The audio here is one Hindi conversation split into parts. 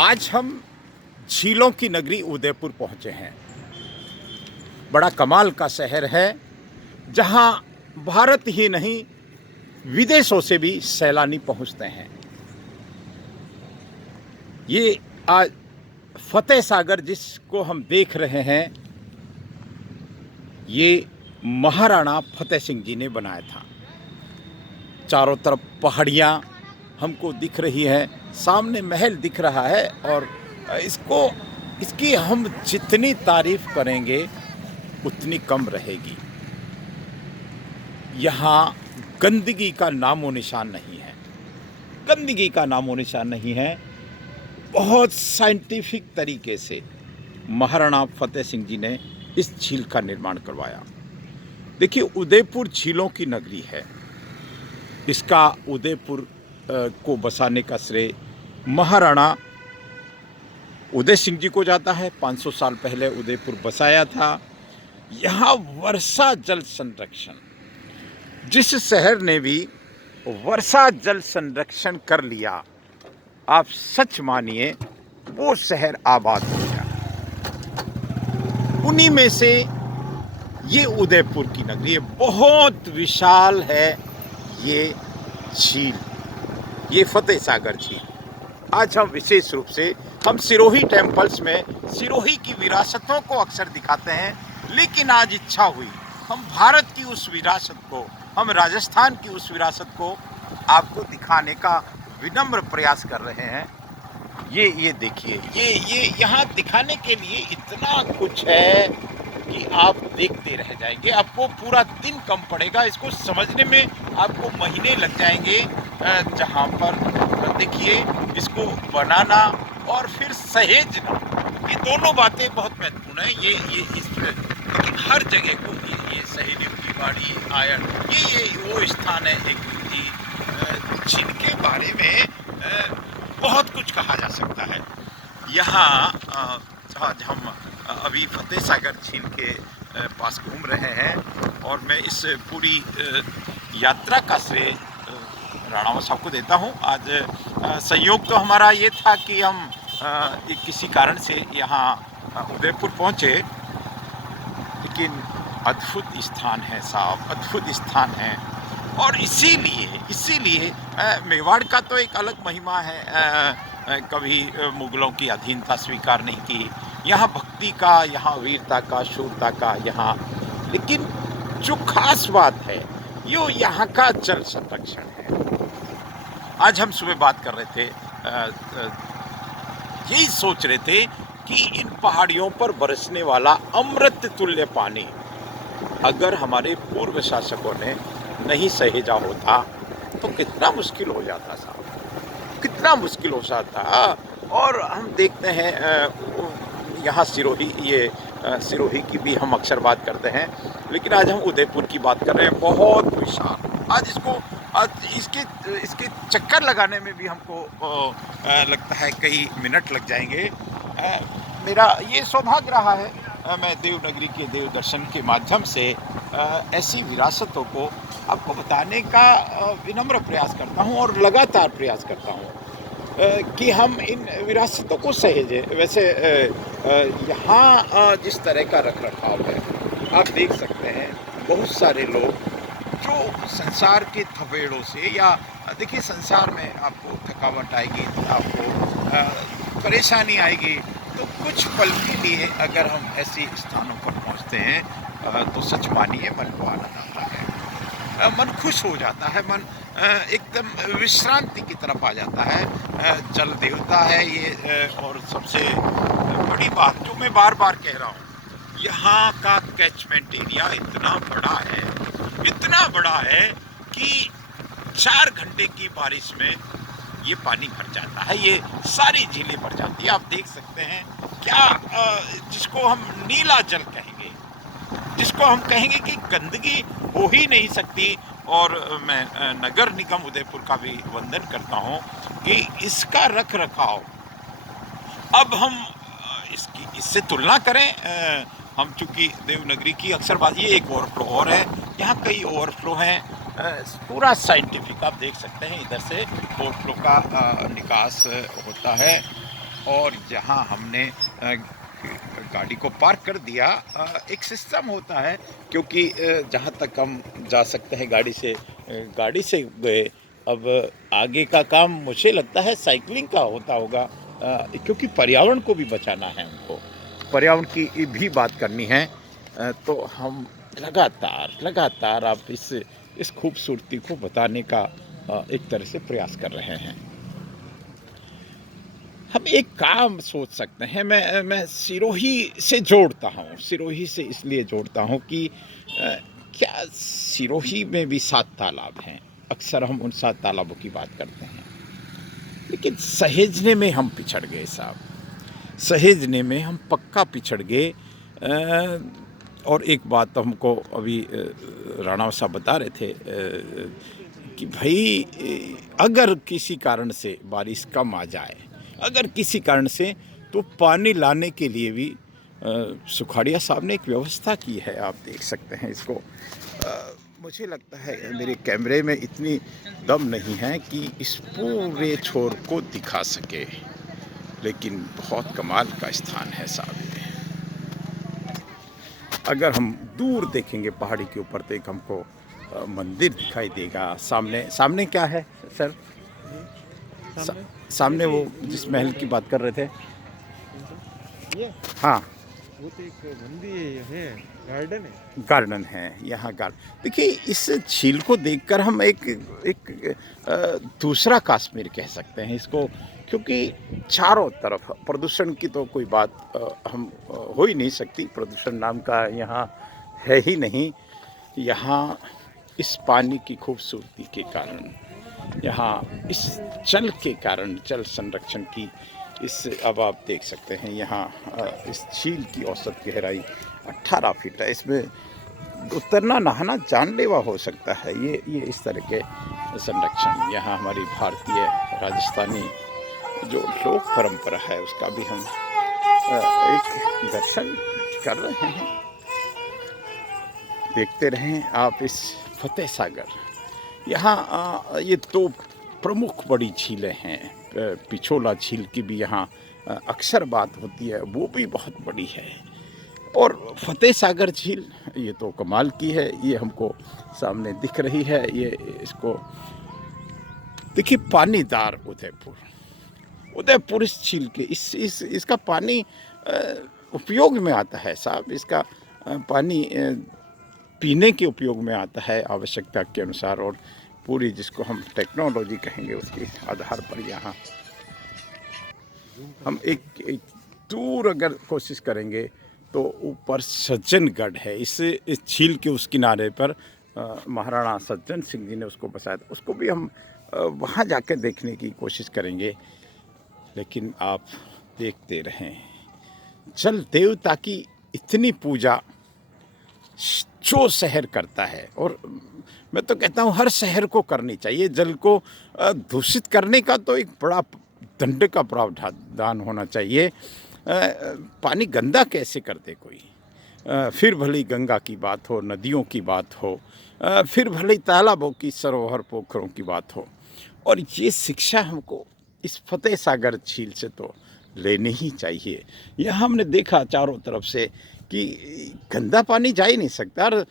आज हम झीलों की नगरी उदयपुर पहुंचे हैं। बड़ा कमाल का शहर है जहां भारत ही नहीं विदेशों से भी सैलानी पहुंचते हैं। ये आज फतेह सागर जिसको हम देख रहे हैं, ये महाराणा फतेह सिंह जी ने बनाया था। चारों तरफ पहाड़ियाँ हमको दिख रही है, सामने महल दिख रहा है और इसकी हम जितनी तारीफ करेंगे उतनी कम रहेगी। यहाँ गंदगी का नामो निशान नहीं है, गंदगी का नामो निशान नहीं है। बहुत साइंटिफिक तरीके से महाराणा फतेह सिंह जी ने इस झील का निर्माण करवाया। देखिए, उदयपुर झीलों की नगरी है। इसका उदयपुर को बसाने का श्रेय महाराणा उदय सिंह जी को जाता है। 500 साल पहले उदयपुर बसाया था। यहाँ वर्षा जल संरक्षण, जिस शहर ने भी वर्षा जल संरक्षण कर लिया, आप सच मानिए वो शहर आबाद हो गया। उन्हीं में से ये उदयपुर की नगरी है। बहुत विशाल है ये झील, ये फतेह सागर झील। आज हम विशेष रूप से सिरोही टेम्पल्स में सिरोही की विरासतों को अक्सर दिखाते हैं, लेकिन आज इच्छा हुई हम भारत की उस विरासत को, हम राजस्थान की उस विरासत को आपको दिखाने का विनम्र प्रयास कर रहे हैं। ये देखिए, ये यहाँ दिखाने के लिए इतना कुछ है कि आप देखते रह जाएंगे। आपको पूरा दिन कम पड़ेगा, इसको समझने में आपको महीने लग जाएंगे। जहाँ पर देखिए, इसको बनाना और फिर सहेजना, ये दोनों बातें बहुत महत्वपूर्ण है। लेकिन हर जगह को ये सहेलियों की बाड़ी, आयन, ये वो स्थान है एक जिनके बारे में बहुत कुछ कहा जा सकता है। यहाँ आज हम अभी फतेह सागर झील के पास घूम रहे हैं और मैं इस पूरी यात्रा का श्रेय राणा साहब को देता हूँ। आज संयोग तो हमारा ये था कि हम किसी कारण से यहाँ उदयपुर पहुँचे, लेकिन अद्भुत स्थान है साहब, अद्भुत स्थान है। और इसीलिए मेवाड़ का तो एक अलग महिमा है। कभी मुगलों की अधीनता स्वीकार नहीं की, यहाँ भक्ति का, यहाँ वीरता का, शूरता का यहाँ। लेकिन जो खास बात है यो यहाँ का जल संरक्षण है। आज हम सुबह बात कर रहे थे, यही सोच रहे थे कि इन पहाड़ियों पर बरसने वाला अमृत तुल्य पानी अगर हमारे पूर्व शासकों ने नहीं सहेजा होता तो कितना मुश्किल हो जाता साहब, कितना मुश्किल हो जाता। और हम देखते हैं यहाँ सिरोही की भी हम अक्सर बात करते हैं, लेकिन आज हम उदयपुर की बात कर रहे हैं। बहुत विशाल। आज इसके चक्कर लगाने में भी हमको लगता है कई मिनट लग जाएंगे। मेरा ये सौभाग्य रहा है, मैं देवनगरी के देव दर्शन के माध्यम से ऐसी विरासतों को आपको बताने का विनम्र प्रयास करता हूँ और लगातार प्रयास करता हूँ कि हम इन विरासतों को सहेजें। वैसे यहाँ जिस तरह का रखरखाव है, आप देख सकते हैं बहुत सारे लोग जो संसार के थपेड़ों से, या देखिए संसार में आपको थकावट आएगी, आपको परेशानी आएगी, तो कुछ पल के लिए अगर हम ऐसे स्थानों पर पहुँचते हैं तो सच मानिए मन को आनंद आता है, मन खुश हो जाता है, मन एकदम विश्रांति की तरफ आ जाता है। जल देवता है ये। और सबसे बड़ी बात जो मैं बार बार कह रहा हूँ, यहाँ का कैचमेंट एरिया इतना बड़ा है कि 4 घंटे की बारिश में ये पानी भर जाता है, ये सारी झीलें भर जाती है। आप देख सकते हैं क्या, जिसको हम नीला जल कहेंगे, जिसको हम कहेंगे कि गंदगी हो ही नहीं सकती। और मैं नगर निगम उदयपुर का भी वंदन करता हूँ कि इसका रख रखाव, अब हम इससे तुलना करें। हम चूँकि देवनगरी की अक्सर बात, ये एक ओवरफ्लो और है, यहाँ कई ओवरफ्लो हैं, पूरा साइंटिफिक आप देख सकते हैं। इधर से ओवरफ्लो का निकास होता है और जहाँ हमने गाड़ी को पार्क कर दिया, एक सिस्टम होता है, क्योंकि जहाँ तक हम जा सकते हैं गाड़ी से गए। अब आगे का काम मुझे लगता है साइकिलिंग का होता होगा, क्योंकि पर्यावरण को भी बचाना है हमको, पर्यावरण की भी बात करनी है। तो हम लगातार आप इस खूबसूरती को बताने का एक तरह से प्रयास कर रहे हैं। हम एक काम सोच सकते हैं, मैं सिरोही से जोड़ता हूँ, सिरोही से इसलिए जोड़ता हूँ कि क्या सिरोही में भी 7 तालाब हैं। अक्सर हम उन 7 तालाबों की बात करते हैं, लेकिन सहेजने में हम पिछड़ गए साहब, सहेजने में हम पक्का पिछड़ गए। और एक बात तो हमको अभी राणा साहब बता रहे थे कि भाई अगर किसी कारण से बारिश कम आ जाए, अगर किसी कारण से, तो पानी लाने के लिए भी सुखाड़िया साहब ने एक व्यवस्था की है, आप देख सकते हैं इसको। मुझे लगता है मेरे कैमरे में इतनी दम नहीं है कि इस पूरे छोर को दिखा सके, लेकिन बहुत कमाल का स्थान है साहब ये। अगर हम दूर देखेंगे पहाड़ी के ऊपर तो एक हमको मंदिर दिखाई देगा। सामने क्या है सर? सामने वो जिस महल की बात कर रहे थे, ये हाँ, वो तो एक मंदिर है, गार्डन है यहाँ। गार्डन देखिए, इस झील को देखकर हम एक दूसरा कश्मीर कह सकते हैं इसको, क्योंकि चारों तरफ प्रदूषण की तो कोई बात हम हो ही नहीं सकती, प्रदूषण नाम का यहाँ है ही नहीं। यहाँ इस पानी की खूबसूरती के कारण, यहाँ इस जल के कारण, जल संरक्षण की अब आप देख सकते हैं यहाँ इस झील की औसत गहराई 18 फीट है। इसमें उतरना नहाना जानलेवा हो सकता है। ये इस तरह के संरक्षण यहाँ हमारी भारतीय राजस्थानी जो लोक परंपरा है उसका भी हम एक दर्शन कर रहे हैं। देखते रहें आप इस फतेह सागर। यहाँ ये 2 प्रमुख बड़ी झीलें हैं। पिछोला झील की भी यहाँ अक्सर बात होती है, वो भी बहुत बड़ी है। और फतेह सागर झील ये तो कमाल की है, ये हमको सामने दिख रही है। ये इसको देखिए, पानीदार उदयपुर इस झील के इसका पानी उपयोग में आता है साहब। इसका पानी पीने के उपयोग में आता है आवश्यकता के अनुसार, और पूरी जिसको हम टेक्नोलॉजी कहेंगे उसके आधार पर यहाँ हम एक दूर अगर कोशिश करेंगे तो ऊपर सज्जनगढ़ है। इस झील के उस किनारे पर महाराणा सज्जन सिंह जी ने उसको बसाया था। उसको भी हम वहाँ जाकर देखने की कोशिश करेंगे। लेकिन आप देखते रहें, जल देवता की इतनी पूजा जो शहर करता है, और मैं तो कहता हूँ हर शहर को करनी चाहिए। जल को दूषित करने का तो एक बड़ा दंड का प्रावधान होना चाहिए। पानी गंदा कैसे कर दे कोई, फिर भले गंगा की बात हो, नदियों की बात हो, फिर भले तालाबों की, सरोवर पोखरों की बात हो। और ये शिक्षा हमको इस फतेह सागर झील से तो लेनी ही चाहिए। यह हमने देखा चारों तरफ से कि गंदा पानी जा ही नहीं सकता, और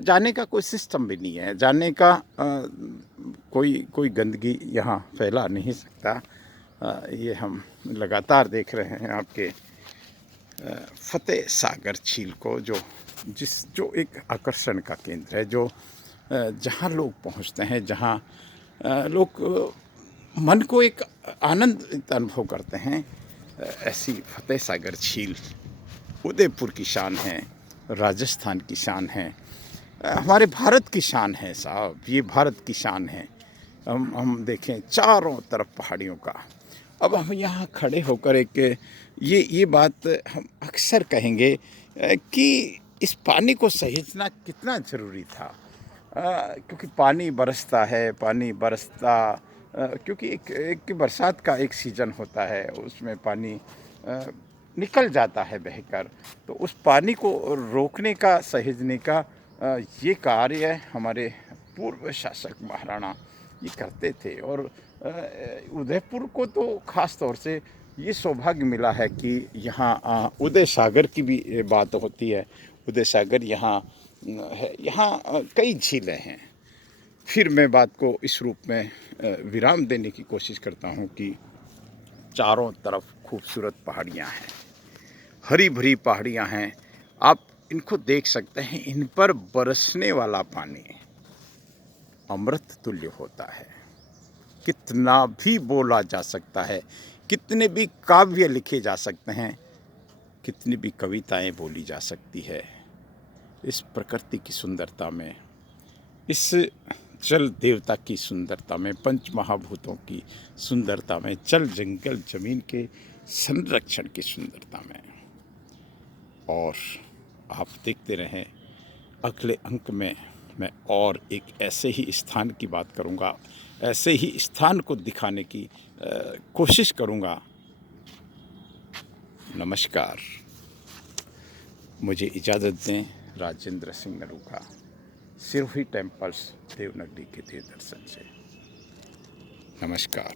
जाने का कोई सिस्टम भी नहीं है, जाने का कोई गंदगी यहाँ फैला नहीं सकता। ये हम लगातार देख रहे हैं आपके फतेह सागर झील को, जो एक आकर्षण का केंद्र है, जो जहाँ लोग पहुँचते हैं, जहाँ लोग मन को एक आनंद अनुभव करते हैं। ऐसी फतेह सागर झील उदयपुर की शान है, राजस्थान की शान है, हमारे भारत की शान है साहब। ये भारत की शान है। हम देखें चारों तरफ पहाड़ियों का। अब हम यहाँ खड़े होकर ये बात हम अक्सर कहेंगे कि इस पानी को सहेजना कितना ज़रूरी था, क्योंकि पानी बरसता है, क्योंकि एक बरसात का एक सीज़न होता है, उसमें पानी निकल जाता है बहकर। तो उस पानी को रोकने का, सहेजने का ये कार्य हमारे पूर्व शासक महाराणा ये करते थे। और उदयपुर को तो ख़ास तौर से ये सौभाग्य मिला है कि यहाँ उदय सागर की भी बात होती है। उदय सागर यहाँ है, यहाँ कई झीलें हैं। फिर मैं बात को इस रूप में विराम देने की कोशिश करता हूँ कि चारों तरफ खूबसूरत पहाड़ियाँ हैं, हरी भरी पहाड़ियाँ हैं। आप इनको देख सकते हैं, इन पर बरसने वाला पानी अमृत तुल्य होता है। कितना भी बोला जा सकता है, कितने भी काव्य लिखे जा सकते हैं, कितनी भी कविताएं बोली जा सकती है। इस प्रकृति की सुंदरता में, इस जल देवता की सुंदरता में, पंच महाभूतों की सुंदरता में, जल जंगल जमीन के संरक्षण की सुंदरता में। और आप देखते रहें, अगले अंक में मैं और एक ऐसे ही स्थान की बात करूंगा, ऐसे ही स्थान को दिखाने की कोशिश करूंगा। नमस्कार, मुझे इजाज़त दें। राजेंद्र सिंह नरूखा, सिरोही टेम्पल्स, देवनगरी के देव दर्शन से। नमस्कार।